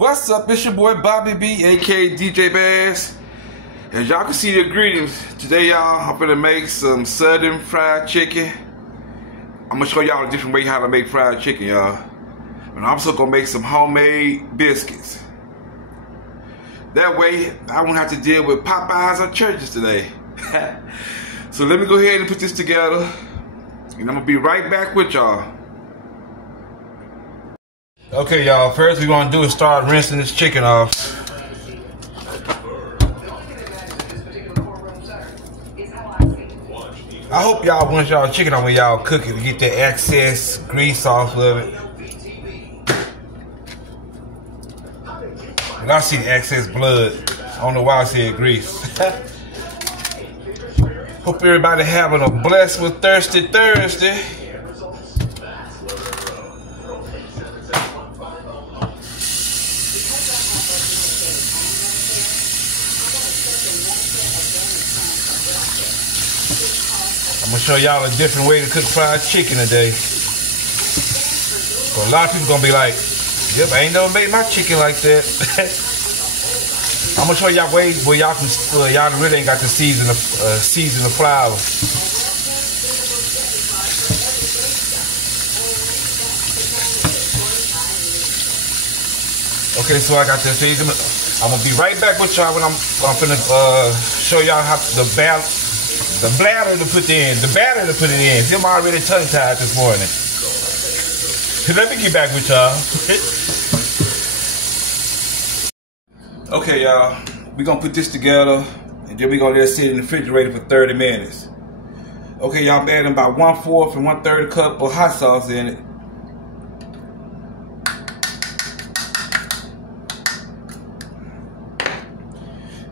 What's up? It's your boy Bobby B, aka DJ Bazze. As y'all can see the ingredients, today y'all, I'm gonna make some Southern fried chicken. I'm gonna show y'all a different way how to make fried chicken, y'all. And I'm also gonna make some homemade biscuits. That way, I won't have to deal with Popeyes or churches today. So let me go ahead and put this together, and I'm gonna be right back with y'all. Okay, y'all, first we want to do is start rinsing this chicken off. I hope y'all rinse y'all chicken on when y'all cook it to get that excess grease off of it. And I see the excess blood. I don't know why I said grease. Hope everybody having a blessed with Thirsty Thursday. I'm gonna show y'all a different way to cook fried chicken today. So a lot of people gonna be like, yep, I ain't never made my chicken like that. I'm gonna show y'all ways where y'all can, y'all really ain't got to season the flour. Okay, so I got this season. I'm gonna be right back with y'all when I'm gonna show y'all how the batter to put in. See, I'm already tongue-tied this morning. Let me get back with y'all. Okay, y'all. We're going to put this together, and then we're going to let it sit in the refrigerator for 30 minutes. Okay, y'all, I'm adding about 1/4 and 1/3 cup of hot sauce in it.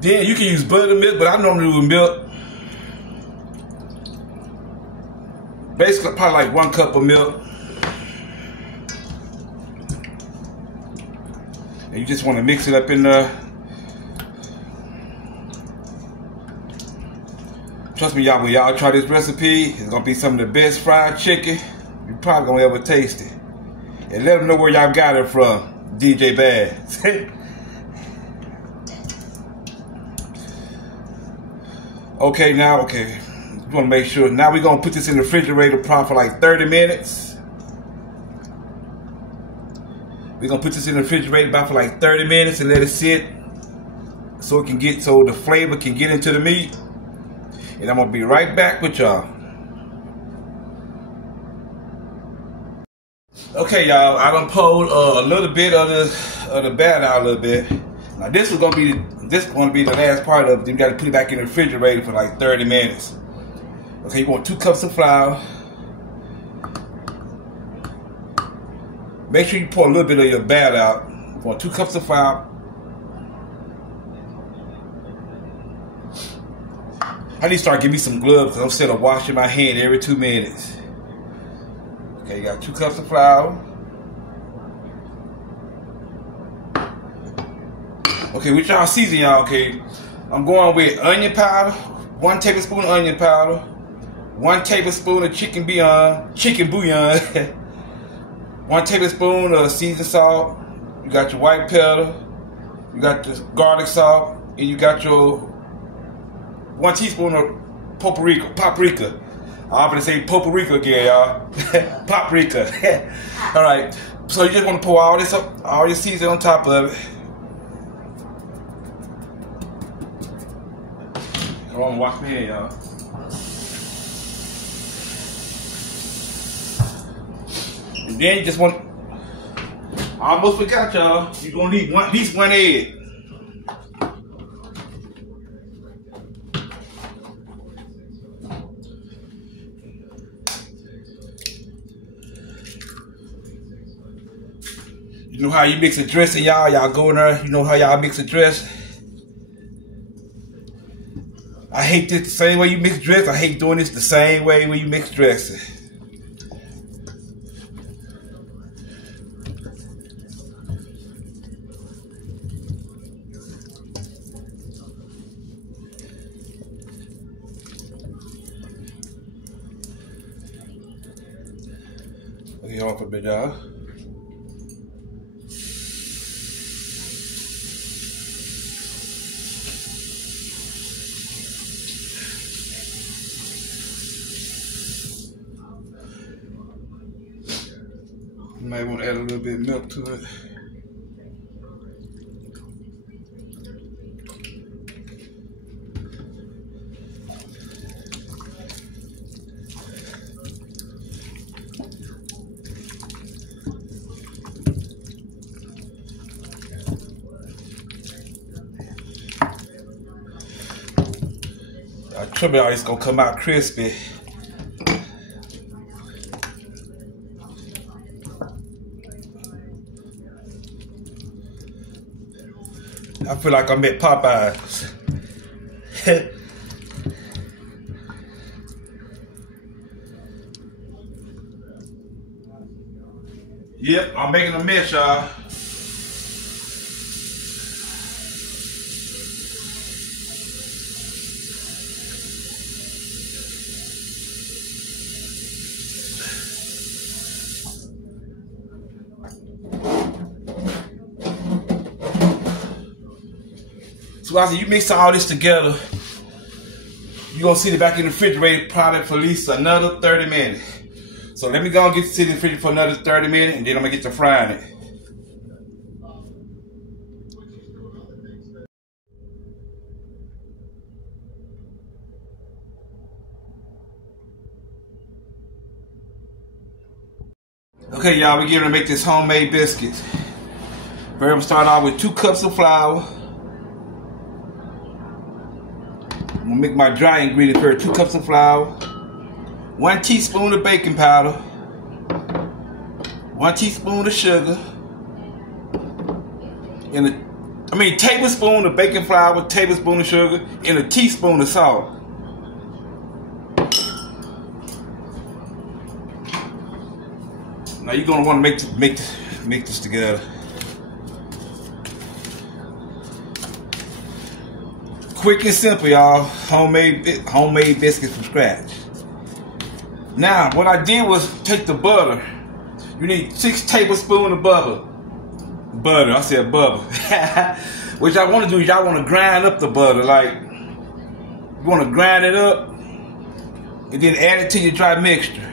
Then you can use buttermilk, but I normally do milk. Basically, probably like 1 cup of milk. And you just want to mix it up in there. Trust me, y'all, when y'all try this recipe, it's going to be some of the best fried chicken you're probably going to ever taste it. And let them know where y'all got it from, DJ Bazze. Okay, now, okay. We want to make sure. Now we're going to put this in the refrigerator probably for like 30 minutes. We're going to put this in the refrigerator about for like 30 minutes and let it sit so it can get, so the flavor can get into the meat. And I'm going to be right back with y'all. Okay, y'all, I done pulled a little bit of the batter out a little bit. Now this is going to be the last part of it. Then you got to put it back in the refrigerator for like 30 minutes. Okay, you want 2 cups of flour. Make sure you pour a little bit of your batter out. You want 2 cups of flour. I need to start getting me some gloves because I'm instead of washing my hand every 2 minutes. Okay, you got 2 cups of flour. Okay, with y'all season, y'all, okay, I'm going with onion powder, 1 tablespoon of onion powder, 1 tablespoon of chicken bouillon, 1 tablespoon of seasoned salt. You got your white pepper, you got your garlic salt, and you got your 1 teaspoon of paprika. I'm gonna say paprika again, y'all. Paprika. All right. So you just want to pour all this up, all your seasoning on top of it. Come on, wash my hand, y'all. And then you just want, I almost forgot, y'all, you're gonna need at least 1 egg. You know how you mix a dressing, y'all? Y'all go in there, you know how y'all mix a dress? I hate this the same way you mix dress. I hate doing this the same way when you mix dressing. Okay, off a bit, y'all. might want to add a little bit of milk to it. I trim it out, it's gonna come out crispy. I feel like I'm at Popeyes. Yep, I'm making a mess, y'all. So after you mix all this together, you're gonna sit it back in the refrigerator probably for at least another 30 minutes. So let me go and get to sit in the refrigerator for another 30 minutes, and then I'm gonna get to frying it. Okay, y'all, we're getting to make this homemade biscuits. First, I'm gonna start off with 2 cups of flour. I'm gonna make my dry ingredient first. 2 cups of flour, 1 teaspoon of baking powder, 1 teaspoon of sugar, and a tablespoon of baking flour, tablespoon of sugar, and a teaspoon of salt. Now you're gonna want to make this together. Quick and simple, y'all. Homemade biscuits from scratch. Now, what I did was take the butter. You need 6 tablespoons of butter. I said butter. What y'all want to do is y'all want to grind up the butter. Like, you want to grind it up and then add it to your dry mixture.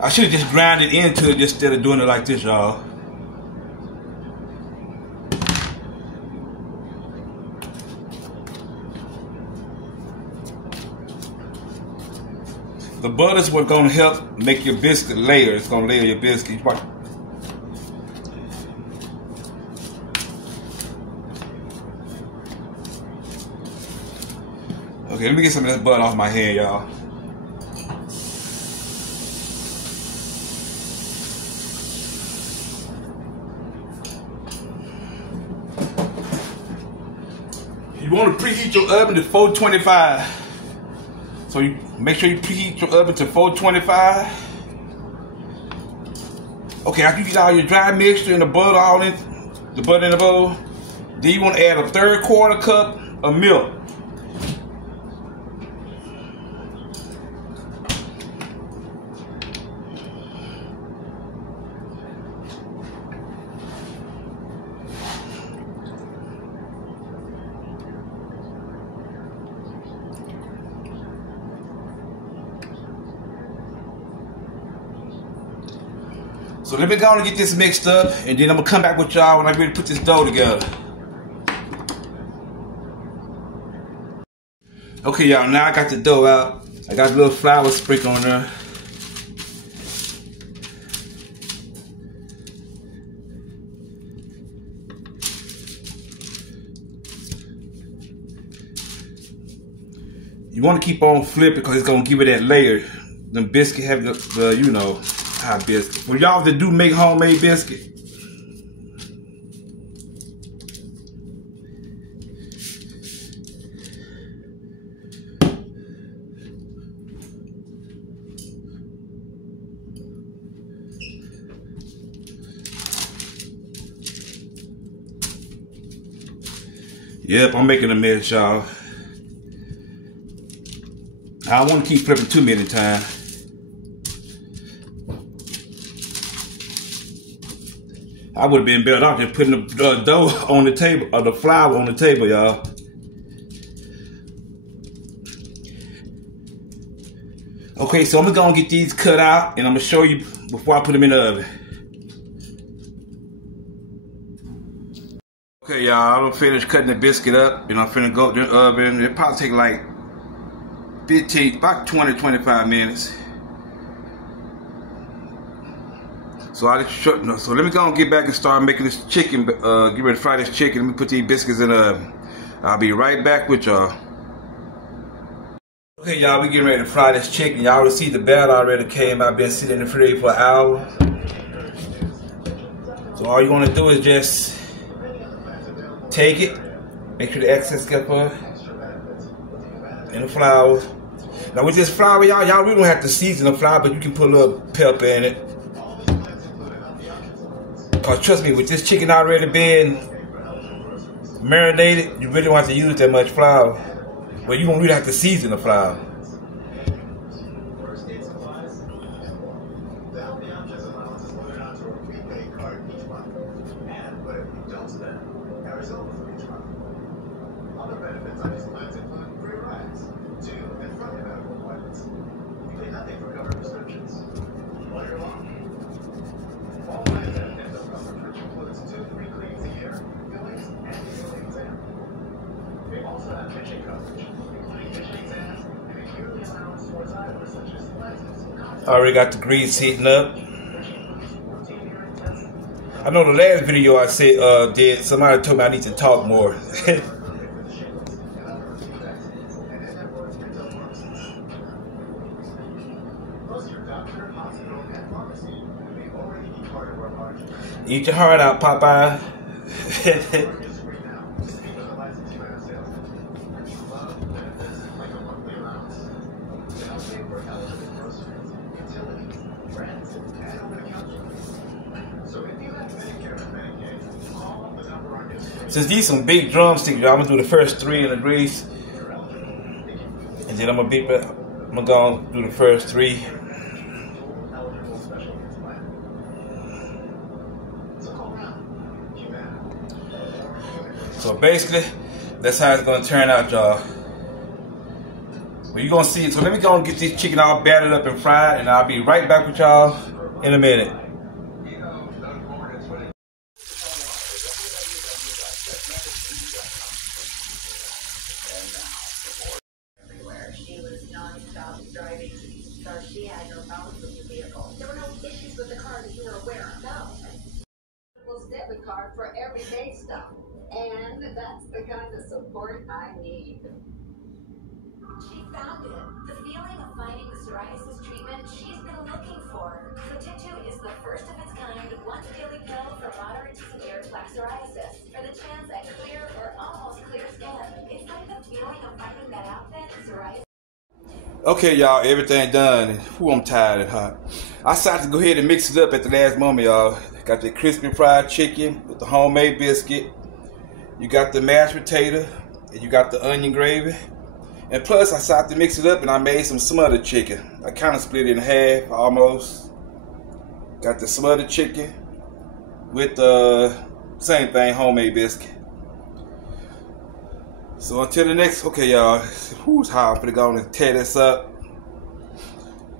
I should have just ground it into it instead of doing it like this, y'all. The butter's what's gonna help make your biscuit layer. It's gonna layer your biscuit. Okay, let me get some of this butter off my hand, y'all. You want to preheat your oven to 425. So you make sure you preheat your oven to 425. Okay, after you get all your dry mixture and the butter all in the bowl, then you want to add a 3/4 cup of milk. So let me go on and get this mixed up, and then I'm gonna come back with y'all when I ready to put this dough together. Okay, y'all, now I got the dough out. I got a little flour sprinkle on there. You want to keep on flipping because it's gonna give it that layer. The biscuit have the you know. Biscuit. For y'all that do make homemade biscuit, yep, I'm making a mess, y'all. I don't want to keep flipping too many times. I would have been better off just putting the dough on the table, or the flour on the table, y'all. Okay, so I'm gonna get these cut out and I'm gonna show you before I put them in the oven. Okay, y'all, I done finished cutting the biscuit up and I'm finna go to the oven. It probably take like about 20-25 minutes. So so let me go and get back and start making this chicken, get ready to fry this chicken. Let me put these biscuits in the oven. I'll be right back with y'all. Okay, y'all, we getting ready to fry this chicken. Y'all already see the batter already came. I've been sitting in the fridge for an hour. So all you want to do is just take it, make sure the excess get up in the flour. Now with this flour, y'all really don't have to season the flour, but you can put a little pepper in it. Cause trust me, with this chicken already being marinated, you really don't have to use that much flour. But you don't really have to season the flour. I already got the grease heating up. I know the last video I said somebody told me I need to talk more. Eat your heart out, Popeye. Since these some big drumsticks, y'all, I'm gonna do the first 3 in the grease, and then I'm gonna go do the first 3. So basically, that's how it's gonna turn out, y'all. But you're gonna see it. So let me go and get this chicken all battered up and fried, and I'll be right back with y'all in a minute. She was non-stop driving, so she had no problems with the vehicle. There were no issues with the car that you were aware of, no. Debit card for everyday stuff, and that's the kind of support I need. She found it. The feeling of finding the psoriasis treatment she's been looking for. Sotittu is the first of its kind, one daily pill for moderate to severe plaque psoriasis. For the chance at clear or almost clear skin. It's like the feeling of finding that outfit, psoriasis. Okay, y'all, everything done. Whew, I'm tired and hot. I decided to go ahead and mix it up at the last moment, y'all. Got the crispy fried chicken with the homemade biscuit. You got the mashed potato, and you got the onion gravy. And plus, I decided to mix it up, and I made some smothered chicken. I kind of split it in half, almost. Got the smothered chicken with the same thing, homemade biscuit. So until the next, okay, y'all, who's hot? I'm gonna go and tear this up.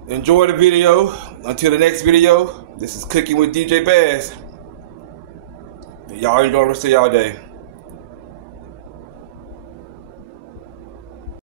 Enjoy the video. Until the next video, this is Cooking with DJ Bazze. Y'all enjoy the rest of y'all day.